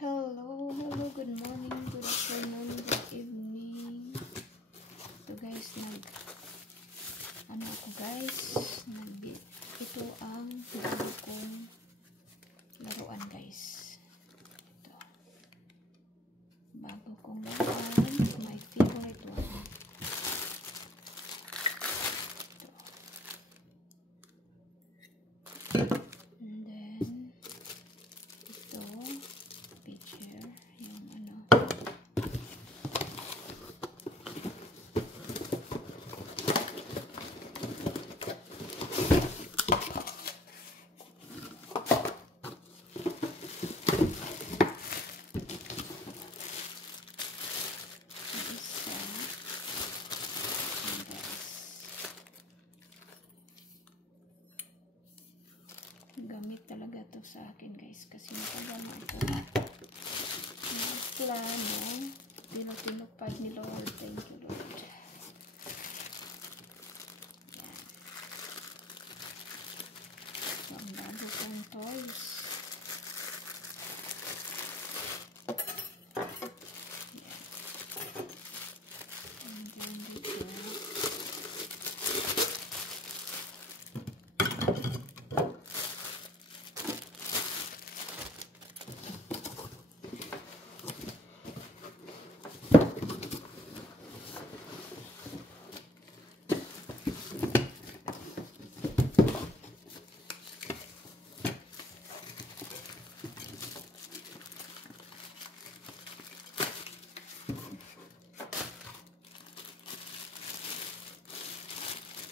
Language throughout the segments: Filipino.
Hello, good morning, good afternoon, good evening. Ito guys, ito ang bago kong laruan guys. Ito, bago kong laruan, my favorite one. Ito. And then, ito, picture, yung ano. Gamit talaga to sa akin guys kasi matagal na ito plano, tinupad ni Lord. Thank you Lord. Yan. So ang bago kong toys. Yan. And then dito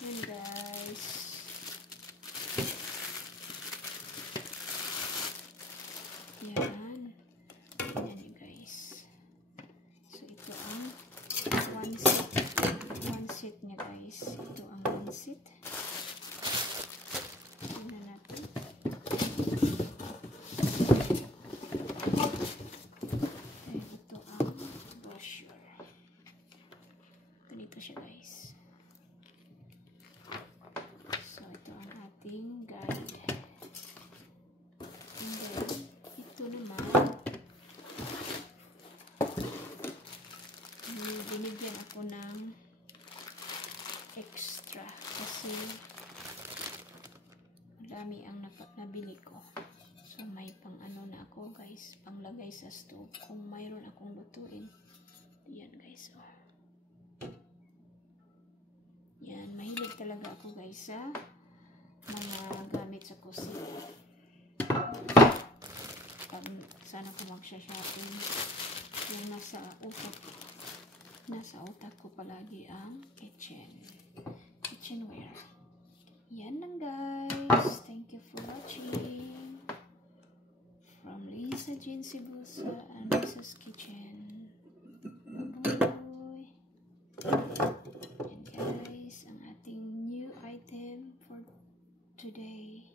yan guys. Yan. Yan yun guys. So ito ang one set niya guys. Ito ang one set. Tingnan natin. And ito ang brochure. Ganito siya guys. So ito ang ating guide. And then ito naman binigyan ako ng extra kasi madami ang nabili ko. So may pang ano na ako guys, panglagay sa stove kung mayroon akong lutuin. Yan guys. Oh. Yan, mahilig talaga ako guys sa mga gamit sa kusina. Pag sana ko magsha-shopping, yung nasa utak ko palagi ang kitchenware. Yan lang guys. Thank you for watching. From Lisa Jean Sibusa and Lisa's Kitchen. Bye-bye. Yan guys, ang ating new item for today.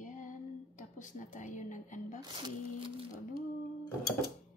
Yan, tapos na tayo nag-unboxing. Bye-bye.